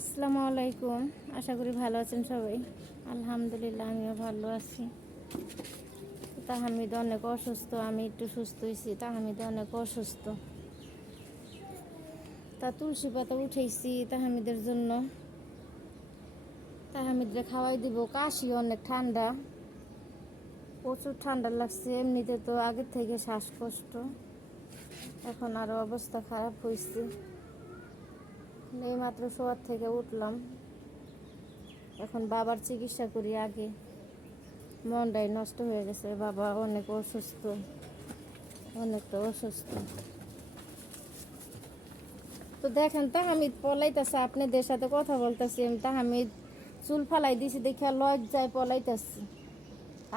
আসসালামু আলাইকুম। আশা করি ভালো আছেন সবাই। আলহামদুলিল্লাহ, আমিও ভালো আছি। তাহামিদ অনেক অসুস্থ, আমি একটু সুস্থ হয়েছি। তাহামিদ অনেক অসুস্থ। তা তুলসী পাতা উঠেছি তাহামিদের জন্য। তাহামিদরে খাওয়াই দিব। কাশি অনেক ঠান্ডা। প্রচুর ঠান্ডা লাগছে, এমনিতে তো আগের থেকে শ্বাসকষ্ট। এখন আরও অবস্থা খারাপ হয়েছে এই মাত্র শোয়ার থেকে উঠলাম। এখন বাবার চিকিৎসা করি আগে। মনটাই নষ্ট হয়ে গেছে, বাবা অনেক অসুস্থ অনেকটা অসুস্থ। তো দেখেন, তাহামিদ পলাইতেছে, আপনাদের সাথে কথা বলতেছি, আমি তাহামিদ চুল ফালাই দিছি, দেখে লজ্জায় পলাইতেছি।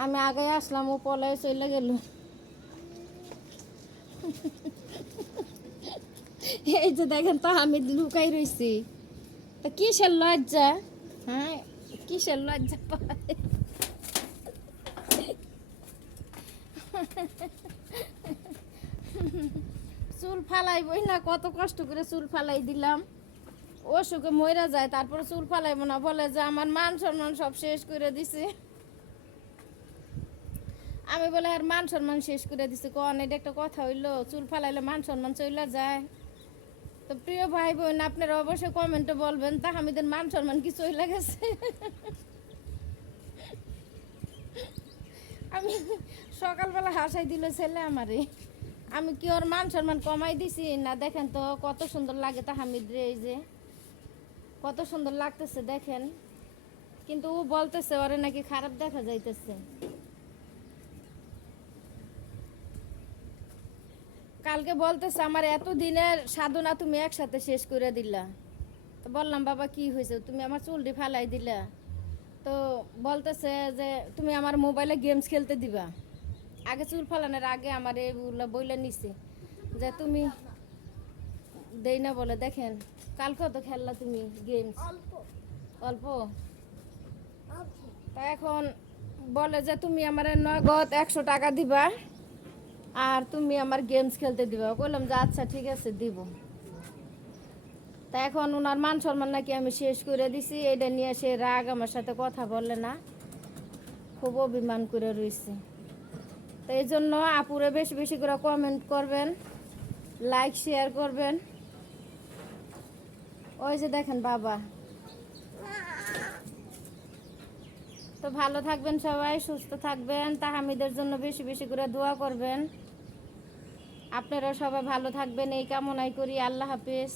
আমি আগে আসলাম, ও পলাই চলে গেল। এই যে দেখেন তো আমি লুকাই রইছি। তা কিসের লজ্জা? হ্যাঁ কিসের লজ্জা? চুল ফালাইবই না, কত কষ্ট করে চুল ফালাই দিলাম। অসুখে মইরা যায়, তারপরে চুল ফালাইব না, বলে যে আমার মান সম্মান সব শেষ করে দিছে। আমি বলে আর মান সম্মান শেষ করে দিছি, কন, এটা একটা কথা হইল, চুল ফালাইলে মান সম্মান চইলা যায়। তো প্রিয় ভাই বোন আপনারা অবশ্যই কমেন্টে বলবেন তা আমাদের মান সম্মান কি গেছে আমি সকালবেলা হাসাই দিল ছেলে আমারে, আমি কি ওর মান সম্মান কমাই দিছি? না, দেখেন তো কত সুন্দর লাগে তা হামিদ রে, এই যে। কত সুন্দর লাগতেছে, দেখেন। কিন্তু ও বলতেছে, ওরে নাকি খারাপ দেখা যাইতেছে। কালকে বলতেছে, আমার এত দিনের সাধনা তুমি একসাথে শেষ করে দিলা। তো বললাম, বাবা, কি হয়েছে? তুমি আমার চুলটি ফালাই দিলা। তো বলতেছে যে, তুমি আমার মোবাইলে গেমস খেলতে দিবা। আগে চুল ফালানোর আগে আমার এগুলো বইলে নিছে যে, তুমি দেই না বলে, দেখেন কালকেও তো খেললা তুমি গেমস? অল্প। তা এখন বলে যে, তুমি আমার নগদ একশো টাকা দিবা। আর তুমি আমার গেমস খেলতে দিবা। বললাম যে আচ্ছা ঠিক আছে, দিব। তা এখন ওনার মান সম্মান নাকি আমি শেষ করে দিছি। এটা নিয়ে সে রাগ আমার সাথে কথা বলে না। খুব অভিমান করে রয়েছে তো এই জন্য আপুরে বেশি বেশি করে কমেন্ট করবেন লাইক শেয়ার করবেন। ওই যে দেখেন বাবা তো ভালো থাকবেন সবাই, সুস্থ থাকবেন, তাহামিদের জন্য বেশি বেশি করে দোয়া করবেন। আপনারা সবাই ভালো থাকবেন, এই কামনাই করি। আল্লাহ হাফিজ।